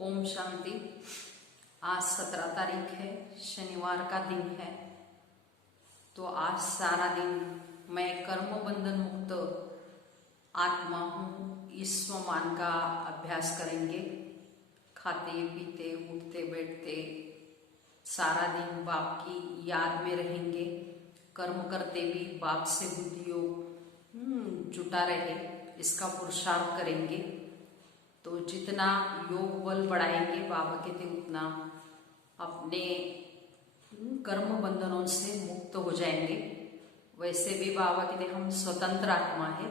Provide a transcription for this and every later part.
ओम शांति। आज 17 तारीख है, शनिवार का दिन है। तो आज सारा दिन मैं कर्म बंधन मुक्त आत्मा हूँ, इस स्वमान का अभ्यास करेंगे। खाते पीते उठते बैठते सारा दिन बाप की याद में रहेंगे। कर्म करते भी बाप से बुद्धियों जुटा रहे, इसका पुरुषार्थ करेंगे। तो जितना योग बल बढ़ाएंगे बाबा कहते उतना अपने कर्म बंधनों से मुक्त हो जाएंगे। वैसे भी बाबा कहते हम स्वतंत्र आत्मा है।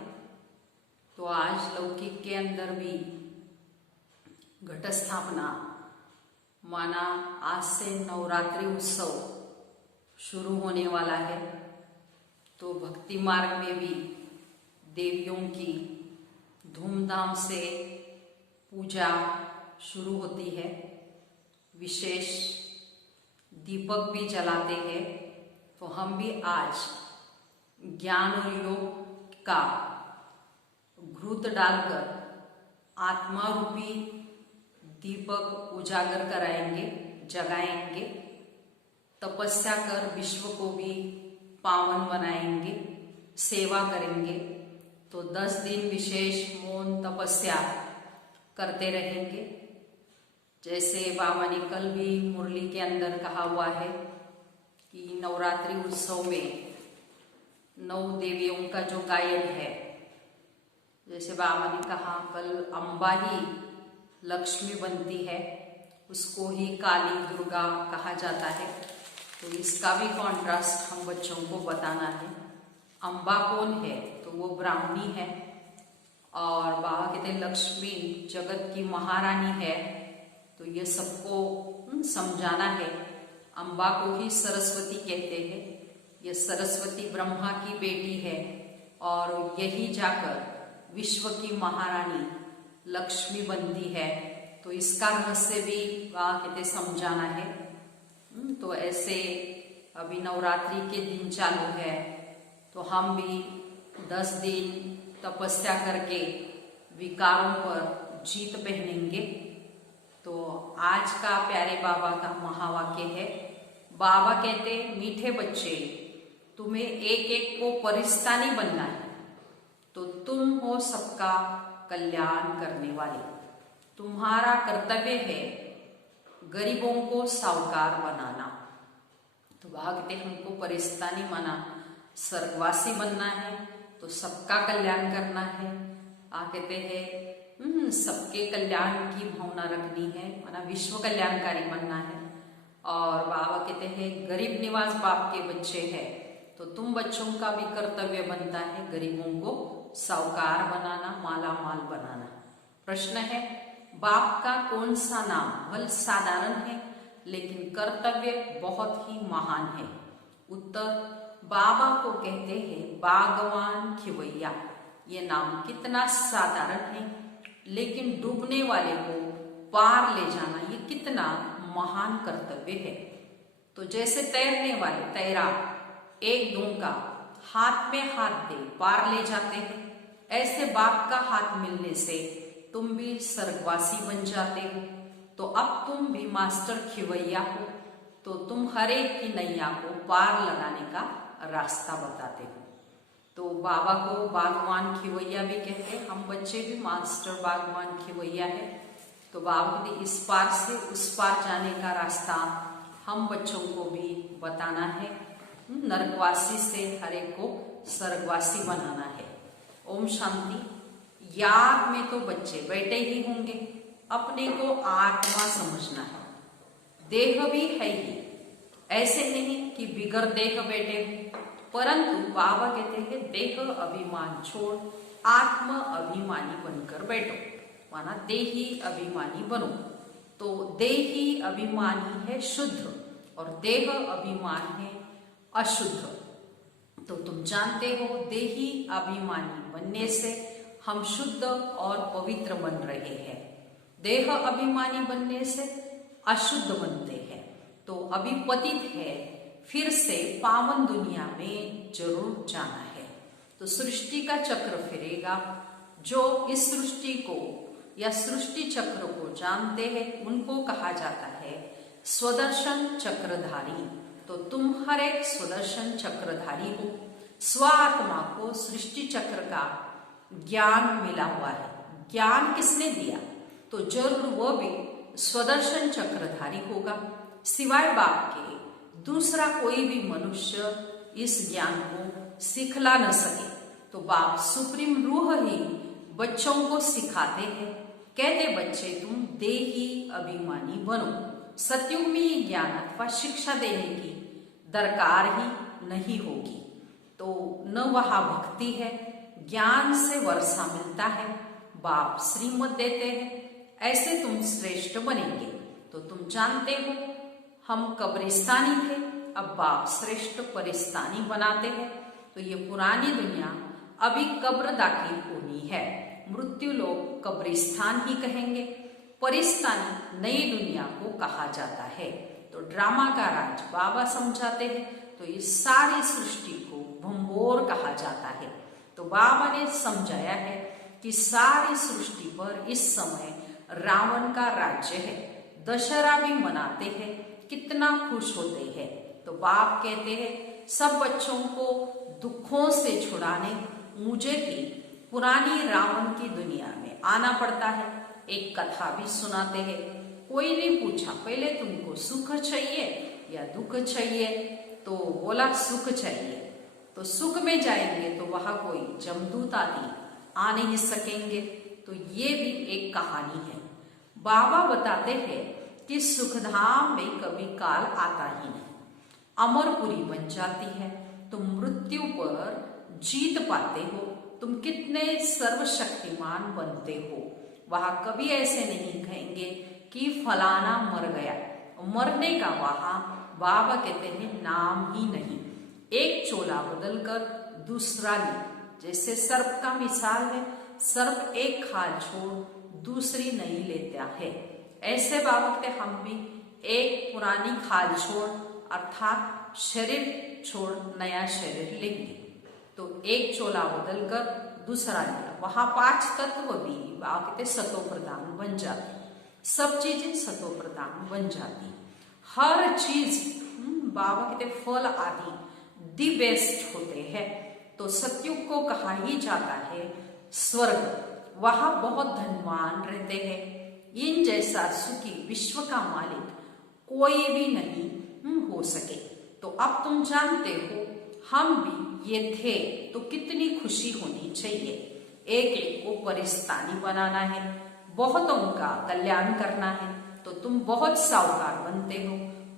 तो आज लौकिक के अंदर भी घट स्थापना माना, आज से नवरात्रि उत्सव शुरू होने वाला है। तो भक्ति मार्ग में भी देवियों की धूमधाम से पूजा शुरू होती है। विशेष दीपक भी जलाते हैं। तो हम भी आज ज्ञान और योग का घृत डालकर आत्मा रूपी दीपक उजागर कराएंगे, जगाएंगे। तपस्या कर विश्व को भी पावन बनाएंगे, सेवा करेंगे। तो 10 दिन विशेष मौन तपस्या करते रहेंगे। जैसे बाबा ने कल भी मुरली के अंदर कहा हुआ है कि नवरात्रि उत्सव में 9 देवियों का जो गायन है, जैसे बाबा ने कहा कल अम्बा ही लक्ष्मी बनती है, उसको ही काली दुर्गा कहा जाता है। तो इसका भी कॉन्ट्रास्ट हम बच्चों को बताना है। अम्बा कौन है? तो वो ब्राह्मणी है। और बाबा कहते हैं लक्ष्मी जगत की महारानी है। तो ये सबको समझाना है। अम्बा को ही सरस्वती कहते हैं। ये सरस्वती ब्रह्मा की बेटी है और यही जाकर विश्व की महारानी लक्ष्मी बनती है। तो इसका रहस्य भी बाबा कहते समझाना है। तो ऐसे अभी नवरात्रि के दिन चालू है। तो हम भी 10 दिन तपस्या करके विकारों पर जीत पहनेंगे। तो आज का प्यारे बाबा का महावाक्य है। बाबा कहते मीठे बच्चे, तुम्हें एक एक को परिस्तानी बनना है। तो तुम हो सबका कल्याण करने वाले। तुम्हारा कर्तव्य है गरीबों को साहूकार बनाना। तो बाबा कहते हमको परिस्तानी माना स्वर्गवासी बनना है, तो सबका कल्याण करना है। कहते हैं सबके कल्याण की भावना रखनी है, माना विश्व कल्याणकारी बनना है। और बाबा कहते हैं गरीब निवास बाप के बच्चे हैं, तो तुम बच्चों का भी कर्तव्य बनता है गरीबों को साहूकार बनाना, माला माल बनाना। प्रश्न है बाप का कौन सा नाम भल साधारण है लेकिन कर्तव्य बहुत ही महान है? उत्तर बाबा को कहते हैं बागवान खिवैया। ये नाम कितना साधारण है लेकिन डूबने वाले को पार ले जाना ये कितना महान कर्तव्य है। तो जैसे तैरने वाले तैराक एक डोंगा हाथ में हाथ दे पार ले जाते हैं, ऐसे बाप का हाथ मिलने से तुम भी स्वर्गवासी बन जाते हो। तो अब तुम भी मास्टर खिवैया हो, तो तुम हर एक की नैया को पार लगाने का रास्ता बताते हो। तो बाबा को बागवान खिवैया भी कहते हैं। हम बच्चे भी मास्टर बागवान खिवैया है। तो बाबा ने इस पार से उस पार जाने का रास्ता हम बच्चों को भी बताना है। नरकवासी से हर एक को स्वर्गवासी बनाना है। ओम शांति। याद में तो बच्चे बैठे ही होंगे, अपने को आत्मा समझना है। देह भी है ही, ऐसे नहीं कि बिगर देह बैठे, परंतु बाबा कहते हैं देह अभिमान छोड़ आत्म अभिमानी बनकर बैठो, माना देही अभिमानी बनो। तो देही अभिमानी है शुद्ध और देह अभिमान है अशुद्ध। तो तुम जानते हो देही अभिमानी बनने से हम शुद्ध और पवित्र बन रहे हैं, देह अभिमानी बनने से अशुद्ध बनते हैं। तो अभी पतित है, फिर से पावन दुनिया में जरूर जाना है। तो सृष्टि का चक्र फिरेगा। जो इस सृष्टि को या सृष्टि चक्र को जानते हैं उनको कहा जाता है स्वदर्शन चक्रधारी। तो तुम हर एक स्वदर्शन चक्रधारी हो। स्वात्मा को सृष्टि चक्र का ज्ञान मिला हुआ है। ज्ञान किसने दिया? तो जरूर वो भी स्वदर्शन चक्रधारी होगा। सिवाय बाप के दूसरा कोई भी मनुष्य इस ज्ञान को सिखला न सके। तो बाप सुप्रीम रूह ही बच्चों को सिखाते हैं। कहते बच्चे तुम देही अभिमानी बनो। सतयुग में ये ज्ञान अथवा शिक्षा देने की दरकार ही नहीं होगी। तो न वहाँ भक्ति है, ज्ञान से वर्षा मिलता है, बाप श्रीमत देते हैं, ऐसे तुम श्रेष्ठ बनेंगे। तो तुम जानते हो हम कब्रिस्तानी थे, अब बाप श्रेष्ठ परिस्तानी बनाते हैं। तो ये पुरानी दुनिया अभी कब्र दाखिल होनी है। मृत्यु लोग कब्रिस्तान ही कहेंगे, परिस्तानी नई दुनिया को कहा जाता है। तो ड्रामा का राज बाबा समझाते हैं। तो इस सारी सृष्टि को भंबोर कहा जाता है। तो बाबा ने समझाया है कि सारी सृष्टि पर इस समय रावण का राज्य है। दशहरा भी मनाते हैं, कितना खुश होते हैं। तो बाप कहते हैं सब बच्चों को दुखों से छुड़ाने मुझे ही पुरानी रावण की दुनिया में आना पड़ता है। एक कथा भी सुनाते हैं। कोई ने पूछा पहले तुमको सुख चाहिए या दुख चाहिए? तो बोला सुख चाहिए। तो सुख में जाएंगे तो वहां कोई जमदूत आदि आ नहीं सकेंगे। तो ये भी एक कहानी है। बाबा बताते हैं कि सुखधाम में कभी काल आता ही नहीं, अमरपुरी बन जाती है। तुम मृत्यु पर जीत पाते हो, तुम कितने सर्वशक्तिमान बनते हो। वहां कभी ऐसे नहीं कहेंगे कि फलाना मर गया। मरने का वहां बाबा कहते हैं नाम ही नहीं। एक चोला बदलकर दूसरा ले। जैसे सर्प का मिसाल है, सर्प एक खाल छोड़ दूसरी नहीं लेता है। ऐसे बाबा कहते हम भी एक पुरानी खाल छोड़ अर्थात शरीर छोड़ नया शरीर लेंगे। तो एक चोला बदलकर दूसरा लिया। वहां 5 तत्व भी बाबा कहते सतो प्रधान बन जाते, सब चीजें सतो प्रधान बन जाती। हर चीज बाबा कहते फल आदि दी बेस्ट होते हैं। तो सतयुग को कहा ही जाता है स्वर्ग। वहां बहुत धनवान रहते हैं। इन जैसा सुखी विश्व का मालिक कोई भी नहीं हो सके। तो अब तुम जानते हो हम भी ये थे, तो कितनी खुशी होनी चाहिए। एक एक को परिस्तानी बनाना है, बहुतों का कल्याण करना है। तो तुम बहुत साहूकार बनते हो,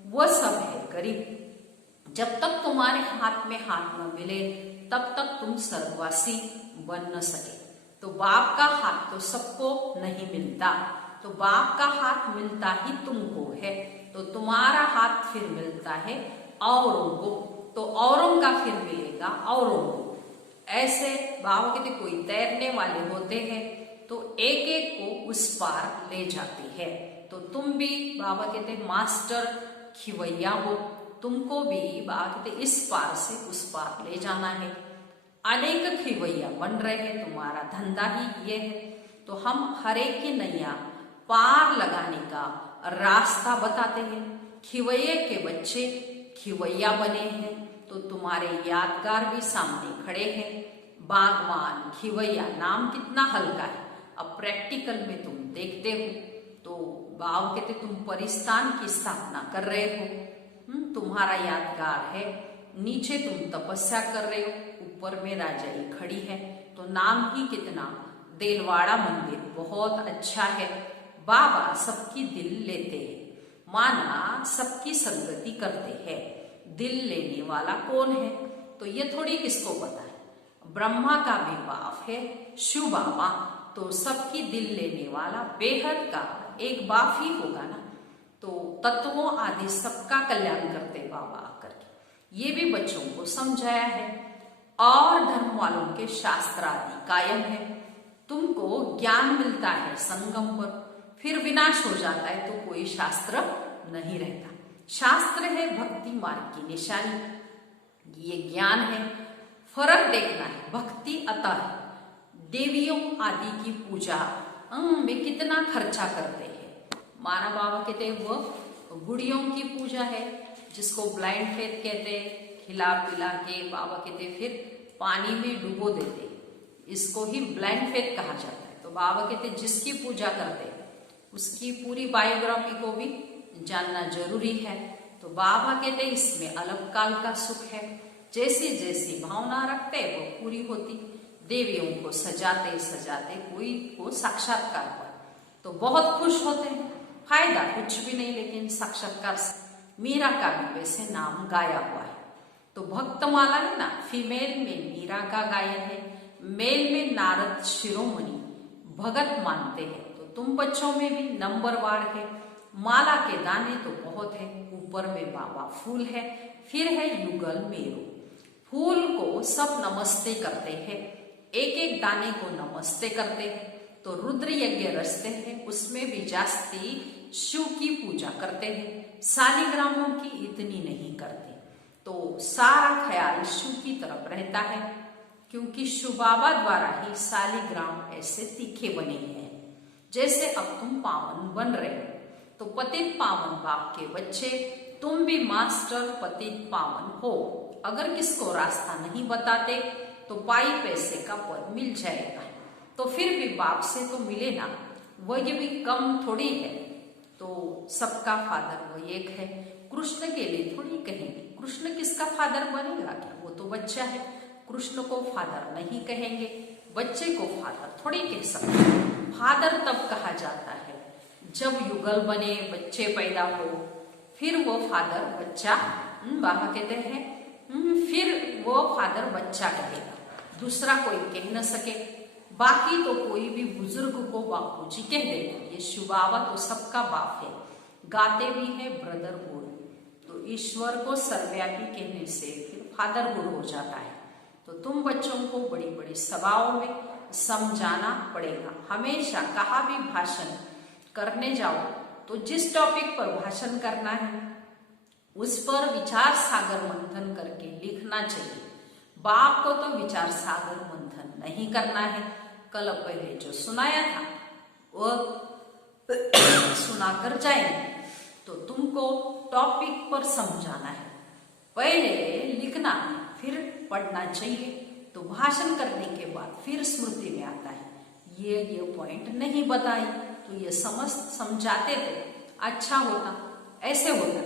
वह सब है गरीब। जब तक तुम्हारे हाथ में हाथ न मिले तब तक तुम स्वर्गवासी बन न सके। तो बाप का हाथ तो सबको नहीं मिलता, तो बाप का हाथ मिलता ही तुमको है। तो तुम्हारा हाथ फिर मिलता है औरों को, तो औरों का फिर मिलेगा औरों को। ऐसे बाबा कहते कोई तैरने वाले होते हैं तो एक एक को उस पार ले जाते हैं। तो तुम भी बाबा कहते मास्टर खिवैया हो, तुमको भी बाबा कहते इस पार से उस पार ले जाना है। अनेक खिवैया बन रहे हैं, तुम्हारा धंधा ही ये है। तो हम हर एक की नैया पार लगाने का रास्ता बताते हैं। खिवैये के बच्चे खिवैया बने हैं, तो तुम्हारे यादगार भी सामने खड़े हैं। बागवान खिवैया नाम कितना हल्का है, अब प्रैक्टिकल में तुम देखते हो। तो बाव कहते तुम परिस्तान की स्थापना कर रहे हो, तुम्हारा यादगार है। नीचे तुम तपस्या कर रहे हो, ऊपर में राजाई खड़ी है। तो नाम ही कितना, देलवाड़ा मंदिर बहुत अच्छा है। बाबा सबकी दिल लेते हैं, माना सबकी संगति करते हैं। दिल लेने वाला कौन है? तो ये थोड़ी किसको पता है। ब्रह्मा का भी बाप है शिव बाबा, तो सबकी दिल लेने वाला बेहद का एक बाप ही होगा ना। तो तत्वों आदि सबका कल्याण करते बाबा आकर के ये भी बच्चों को समझाया है। और धर्म वालों के शास्त्र आदि कायम है। तुमको ज्ञान मिलता है संगम पर, फिर विनाश हो जाता है तो कोई शास्त्र नहीं रहता। शास्त्र है भक्ति मार्ग की निशानी, ये ज्ञान है। फर्क देखना है, भक्ति अतः देवियों आदि की पूजा वे कितना खर्चा करते हैं। माना बाबा कहते हैं वो गुड़ियों की पूजा है, जिसको ब्लाइंड फेथ कहते हैं। खिला पिला के बाबा कहते हैं फिर पानी में डुबो देते, इसको ही ब्लाइंड फेथ कहा जाता है। तो बाबा कहते हैं जिसकी पूजा करते हैं उसकी पूरी बायोग्राफी को भी जानना जरूरी है। तो बाबा कहते हैं इसमें अलग काल का सुख है, जैसी जैसी भावना रखते वो पूरी होती। देवियों को सजाते सजाते कोई को साक्षात्कार हुआ तो बहुत खुश होते हैं, फायदा कुछ भी नहीं, लेकिन साक्षात्कार से मीरा का भी वैसे नाम गाया हुआ है। तो भक्तमाला है ना, फीमेल में मीरा का गायन है, मेल में नारद शिरोमणि भगत मानते हैं। तो तुम बच्चों में भी नंबरवार है, माला के दाने तो बहुत है, ऊपर में बाबा फूल है, फिर है युगल मेरू। फूल को सब नमस्ते करते हैं, एक एक दाने को नमस्ते करते हैं। तो रुद्र यज्ञ रचते हैं, उसमें भी जास्ती शिव की पूजा करते हैं, शालिग्रामों की इतनी नहीं करते। तो सारा ख्याल शिव की तरफ रहता है, क्योंकि शिव बाबा द्वारा ही शालिग्राम ऐसे तीखे बने हैं। जैसे अब तुम पावन बन रहे हो, तो पतित पावन बाप के बच्चे, तुम भी मास्टर पतित पावन हो। अगर किसको रास्ता नहीं बताते तो पाई पैसे का पद मिल जाएगा, तो फिर भी बाप से तो मिले ना, वह भी कम थोड़ी है। तो सबका फादर वो एक है, कृष्ण के लिए थोड़ी कहेंगे कृष्ण किसका फादर बनेगा क्या, वो तो बच्चा है, कृष्ण को फादर नहीं कहेंगे, बच्चे को फादर थोड़ी कह सकते। फादर तब कहा जाता है जब युगल बने, बच्चे पैदा हो, फिर वो फादर बच्चा, बाबा कहते हैं फिर वो फादर बच्चा कहेगा, दूसरा कोई कह न सके। बाकी तो कोई भी बुजुर्ग को बापूजी कह देगा। ये शिव बाबा तो सबका बाप है, गाते भी है ब्रदरहुड। तो ईश्वर को सर्वव्यापी कहने से फिर फादरहुड हो जाता है। तो तुम बच्चों को बड़ी बड़ी सभाओं में समझाना पड़ेगा। हमेशा कहा भी भाषण करने जाओ तो जिस टॉपिक पर भाषण करना है उस पर विचार सागर मंथन करके लिखना चाहिए। बाप को तो विचार सागर मंथन नहीं करना है। कल पहले जो सुनाया था वो सुनाकर जाएंगे, तो तुमको टॉपिक पर समझाना है, पहले लिखना फिर पढ़ना चाहिए। तो भाषण करने के बाद फिर स्मृति में आता है ये पॉइंट नहीं बताई, तो ये समझाते तो अच्छा होता। ऐसे होता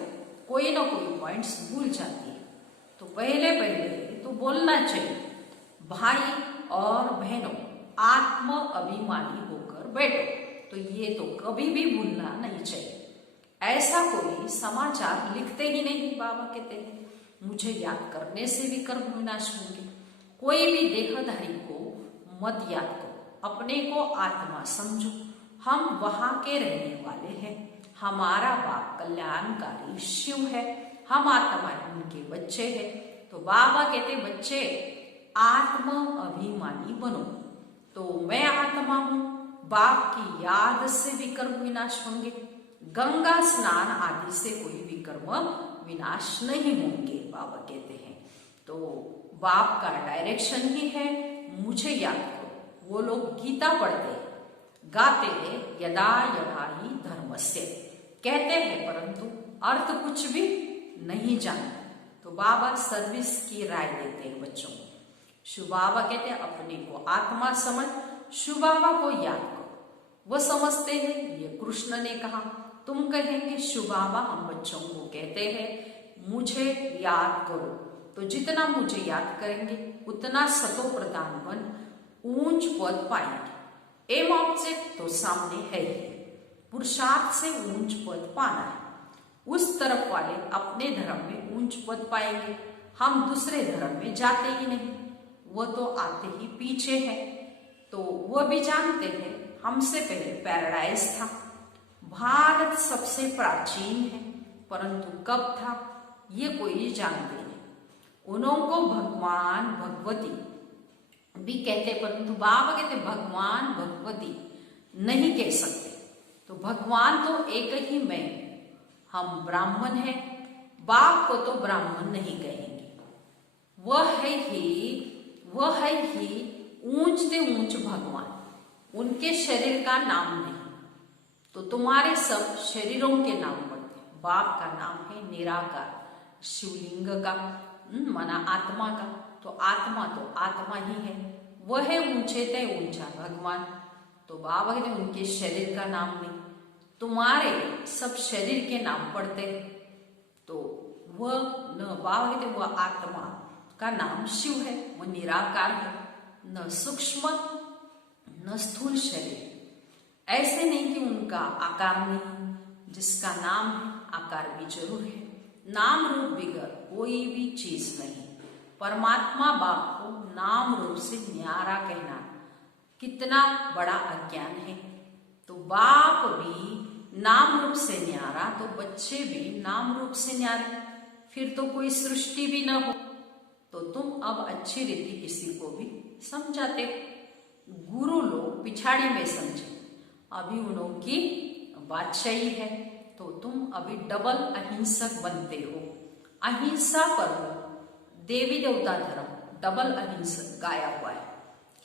कोई ना कोई पॉइंट्स भूल जाती है। तो पहले तो बोलना चाहिए, भाई और बहनों आत्म अभिमानी होकर बैठो। तो ये तो कभी भी भूलना नहीं चाहिए। ऐसा कोई समाचार लिखते ही नहीं। बाबा कहते हैं मुझे याद करने से भी कर्म विनाश होंगे। कोई भी देहधारी को मत याद करो, अपने को आत्मा समझो। हम वहां के रहने वाले हैं, हमारा बाप कल्याणकारी शिव है, हम आत्माएं उनके बच्चे हैं। तो बाबा कहते बच्चे आत्म अभिमानी बनो। तो मैं आत्मा हूं, बाप की याद से भी कर्म विनाश होंगे, गंगा स्नान आदि से कोई भी कर्म विनाश नहीं होंगे। बाबा कहते हैं तो बाप का डायरेक्शन ही है मुझे याद करो। वो लोग गीता पढ़ते गाते हैं यदा यदा ही धर्मस्य कहते हैं, परंतु अर्थ कुछ भी नहीं जानते। तो बाबा सर्विस की राय देते हैं बच्चों को। शिव बाबा कहते हैं अपने को आत्मा समझ, शिव बाबा को याद करो। वो समझते हैं ये कृष्ण ने कहा, तुम कहेंगे शिव बाबा हम बच्चों को कहते हैं मुझे याद करो। तो जितना मुझे याद करेंगे उतना सतो प्रधान बन ऊंच पद पाएंगे। एम ऑब्जेक्ट तो सामने है ही, पुरुषार्थ से ऊंच पद पाना है। उस तरफ वाले अपने धर्म में ऊंच पद पाएंगे, हम दूसरे धर्म में जाते ही नहीं, वो तो आते ही पीछे है। तो वह भी जानते हैं हमसे पहले पैराडाइज था। भारत सबसे प्राचीन है, परंतु कब था ये कोई जानते नहीं। उनको भगवान भगवती भी कहते, परंतु बाबा कहते भगवान भगवती नहीं कह सकते। तो भगवान तो एक ही मैं, हम ब्राह्मण हैं, बाप को तो ब्राह्मण नहीं कहेंगे। वह है ही ऊंच से ऊंच भगवान, उनके शरीर का नाम नहीं। तो तुम्हारे सब शरीरों के नाम पड़ते हैं। बाप का नाम है निराकार, शिवलिंग का माना आत्मा का, तो आत्मा ही है, वह है ऊंचे ते ऊंचा भगवान। तो बाबा कहते उनके शरीर का नाम नहीं, तुम्हारे सब शरीर के नाम पड़ते। तो वह न बाबा कहते वह आत्मा का नाम शिव है, वह निराकार है, न सूक्ष्म न स्थूल शरीर। ऐसे नहीं कि उनका आकार नहीं, जिसका नाम है आकार भी जरूर है। नाम रूप बिगर कोई भी चीज नहीं। परमात्मा बाप को नाम रूप से न्यारा कहना कितना बड़ा अज्ञान है। तो बाप भी नाम रूप से न्यारा, तो बच्चे भी नाम रूप से न्यारे, फिर तो कोई सृष्टि भी न हो। तो तुम अब अच्छी रीति किसी को भी समझाते हो। गुरु लोग पिछाड़ी में समझे, अभी उन्हों की बादशाही है, तो तुम अभी डबल अहिंसक बनते हो। अहिंसा पर देवी देवता धर्म डबल अहिंसक गाया हुआ है।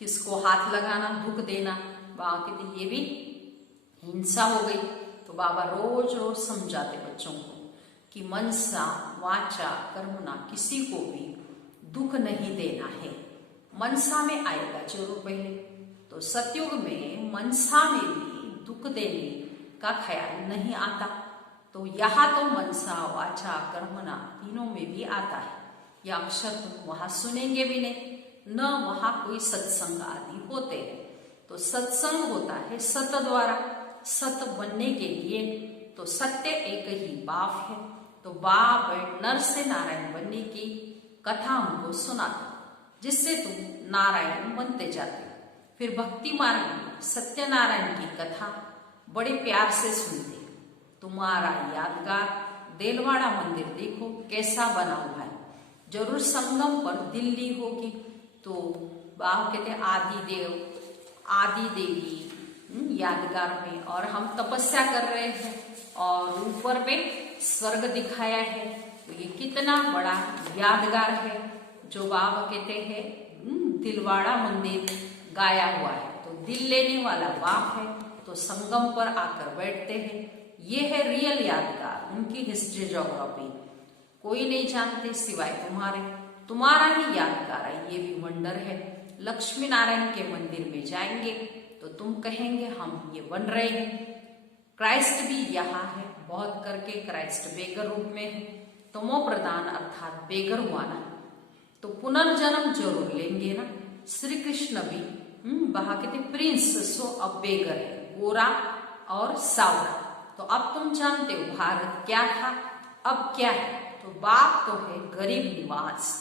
किसको हाथ लगाना, दुख देना, बाबा कहते ये भी हिंसा हो गई। तो बाबा रोज रोज समझाते बच्चों को कि मनसा वाचा कर्मणा, किसी को भी दुख नहीं देना है। मनसा में आएगा जरूर पहले, तो सतयुग में मनसा में भी दुख देने का ख्याल नहीं आता। तो यहाँ तो मनसा वाचा कर्मणा तीनों में भी आता है। यह अक्षर तुम वहां सुनेंगे भी नहीं, न वहां कोई सत्संग आदि होते हैं। तो सत्संग होता है सत द्वारा। सत बनने के लिए तो सत्य एक ही बाप है। तो बाप नर से नारायण बनने की कथा हमको सुनाता, जिससे तुम नारायण बनते जाते। फिर भक्ति मार्ग में सत्यनारायण की कथा बड़े प्यार से सुनते। तुम्हारा यादगार देलवाड़ा मंदिर देखो कैसा बना हुआ है। जरूर संगम पर दिल्ली होगी। तो बाबा कहते आदि देवी यादगार में, और हम तपस्या कर रहे हैं और ऊपर में स्वर्ग दिखाया है। तो ये कितना बड़ा यादगार है जो बाबा कहते हैं दिलवाड़ा मंदिर गाया हुआ है। तो दिल लेने वाला बाप है, तो संगम पर आकर बैठते हैं। ये है रियल यादगार, उनकी हिस्ट्री ज्योग्राफी कोई नहीं जानते सिवाय तुम्हारा ही यादगार है। ये भी वंडर है। लक्ष्मी नारायण के मंदिर में जाएंगे तो तुम कहेंगे हम ये बन रहे हैं। क्राइस्ट भी यहाँ है, बहुत करके क्राइस्ट बेगर रूप में है। तमो प्रदान अर्थात बेगर हुआ ना, तो पुनर्जन्म जरूर लेंगे ना। श्री कृष्ण भी वहां कहते प्रिंस, सो अब बेगर है, गोरा और सावरा। तो अब तुम जानते हो भारत क्या था, अब क्या है। तो बाप तो है गरीब निवास।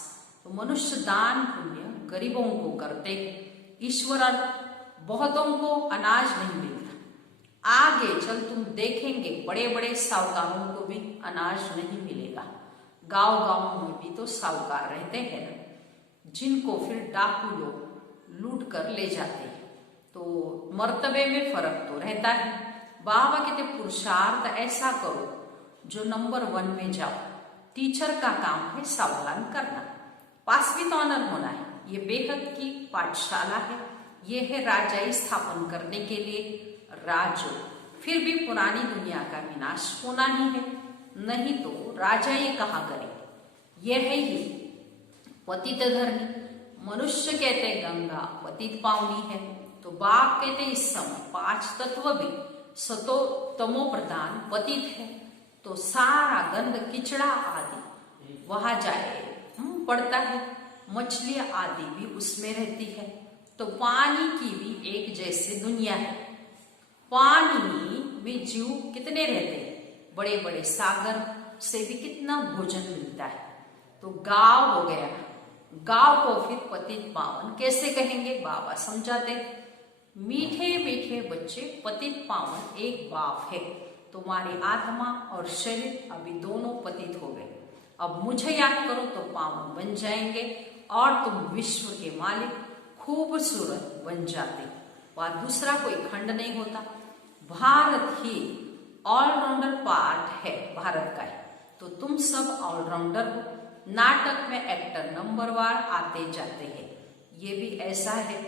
तो मनुष्य दान पुण्य गरीबों को करते हैं। ईश्वर बहुतों को अनाज नहीं मिलता। आगे चल तुम देखेंगे बड़े बड़े साहूकारों को भी अनाज नहीं मिलेगा। गांव गांव में भी तो साहूकार रहते हैं ना, जिनको फिर डाकू लोग लूट कर ले जाते हैं। तो मर्तबे में फर्क तो रहता है। बाबा कहते पुरुषार्थ ऐसा करो जो नंबर 1 में जाओ। टीचर का काम है सावधान करना, पास विद ऑनर होना है। ये बेहद की पाठशाला है। ये है राजाई स्थापन करने के लिए राजो। फिर भी पुरानी दुनिया का विनाश होना ही है, नहीं तो राजाई कहाँ करेंगे। यह है ही पतित धरनी। मनुष्य कहते गंगा पतित पावनी है। तो बाप कहते इस समय 5 तत्व भी सतो तमो प्रधान पतित है। तो सारा गंद किचड़ा आदि वहां जाए पड़ता है। मछलियां आदि भी उसमें रहती है। तो पानी की भी एक जैसी दुनिया है। पानी में जीव कितने रहते हैं, बड़े बड़े सागर से भी कितना भोजन मिलता है। तो गांव हो गया, गांव को फिर पतित पावन कैसे कहेंगे, बाबा समझाते। मीठे मीठे बच्चे पतित पावन एक बाप है। तुम्हारी आत्मा और शरीर अभी दोनों पतित हो गए। अब मुझे याद करो तो पावन बन जाएंगे और तुम विश्व के मालिक खूबसूरत बन जाते। वह दूसरा कोई खंड नहीं होता। भारत ही ऑलराउंडर पार्ट है, भारत का है। तो तुम सब ऑलराउंडर हो। नाटक में एक्टर नंबरवार आते जाते हैं, ये भी ऐसा है।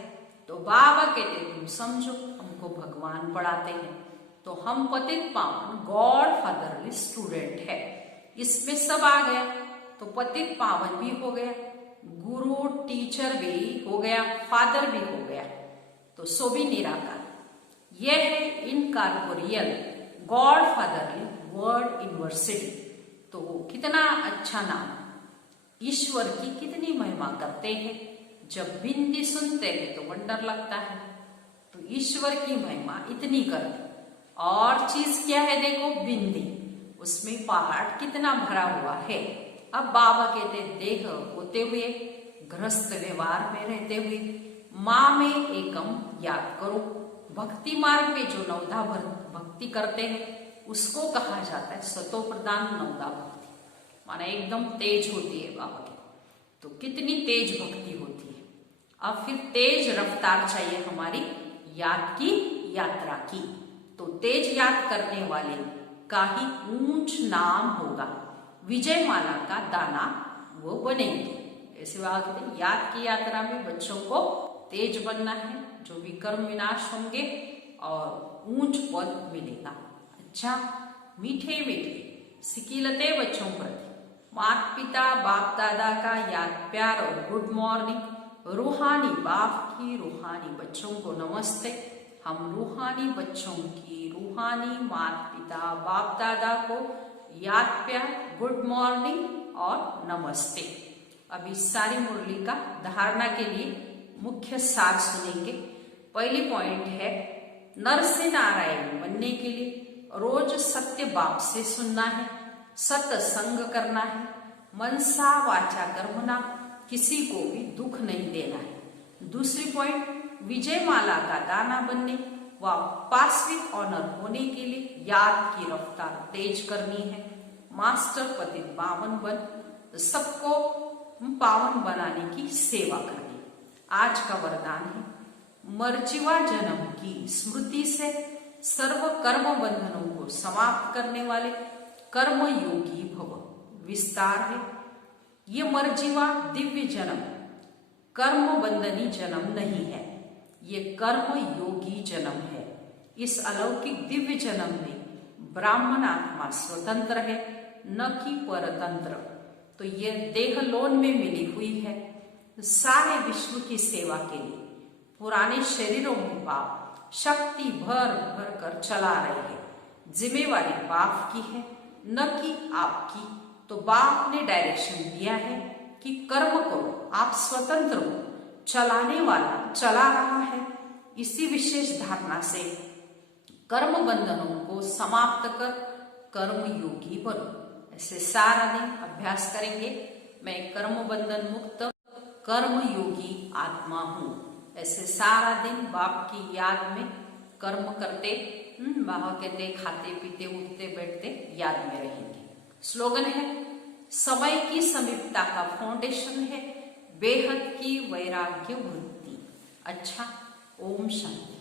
तो बाबा कहते तुम समझो हमको भगवान पढ़ाते हैं। तो हम पतित पावन गॉड फादरली स्टूडेंट है। इसमें सब आ गया, तो पतित पावन भी हो गया, गुरु टीचर भी हो गया, फादर भी हो गया, तो सो भी निराकार। यह है incorporeal God fatherly word university. तो कितना अच्छा नाम, ईश्वर की कितनी महिमा करते हैं। जब बिंदी सुनते हैं तो वंडर लगता है। तो ईश्वर की महिमा इतनी करते। और चीज क्या है, देखो बिंदी, उसमें पहाड़ कितना भरा हुआ है। अब बाबा कहते देह होते हुए, गृहस्थ व्यवहार में रहते हुए माँ में एकम याद करो। भक्ति मार्ग में जो नवधा भक्ति करते हैं उसको कहा जाता है सतो प्रदान नवधा भक्ति। माना एकदम तेज होती है बाबा की। तो कितनी तेज भक्ति होती है। अब फिर तेज रफ्तार चाहिए हमारी याद की यात्रा की। तो तेज याद करने वाले का ही ऊंच नाम होगा, विजय माला का दाना वो बनेंगे। ऐसे बात है, याद की यात्रा में बच्चों को तेज बनना है, जो भी कर्म विनाश होंगे और ऊंच पद मिलेगा। अच्छा, मीठे मीठे सिकीलते बच्चों प्रति माता पिता बाप दादा का याद प्यार और गुड मॉर्निंग। रूहानी बाप की रूहानी बच्चों को नमस्ते। हम रूहानी बच्चों की रूहानी माता पिता बाप दादा को याद प्यार गुड मॉर्निंग और नमस्ते। अब इस सारी मुरली का धारणा के लिए मुख्य सार सुनेंगे। पहली पॉइंट है, नर से नारायण बनने के लिए रोज सत्य बाप से सुनना है, सत्संग करना है, मनसा वाचा कर्मणा, किसी को भी दुख नहीं देना है। दूसरी पॉइंट, विजय माला का दाना बनने व पासविक ऑनर होने के लिए याद की रफ्तार तेज करनी है। मास्टर पतित पावन बन सबको पावन बनाने की सेवा करनी। आज का वरदान है, मर्जीवा जन्म की स्मृति से सर्व कर्म बंधनों को समाप्त करने वाले कर्म योगी भव। विस्तार है, ये मर्जीवा दिव्य जन्म कर्म बंधनी जन्म नहीं है, ये कर्म योगी जन्म है। इस अलौकिक दिव्य जन्म में ब्राह्मण आत्मा स्वतंत्र है, न कि परतंत्र। तो ये देह लोन में मिली हुई है। सारे विश्व की सेवा के लिए पुराने शरीरों में बाप शक्ति भर भर कर चला रहे हैं। जिम्मेवारी बाप की है, न कि आपकी। तो बाप ने डायरेक्शन दिया है कि कर्म करो, आप स्वतंत्र हो, चलाने वाला चला रहा है। इसी विशेष धारणा से कर्म बंधनों को समाप्त कर कर्म योगी बनो। ऐसे सारा दिन अभ्यास करेंगे। मैं कर्म बंधन मुक्त कर्म योगी आत्मा हूँ। ऐसे सारा दिन बाप की याद में कर्म करते, बाबा कहते खाते पीते उठते बैठते याद में रहेंगे। स्लोगन है, समय की समीपता का फाउंडेशन है बेहद की वैराग्य वृत्ति। अच्छा, ओम शांति।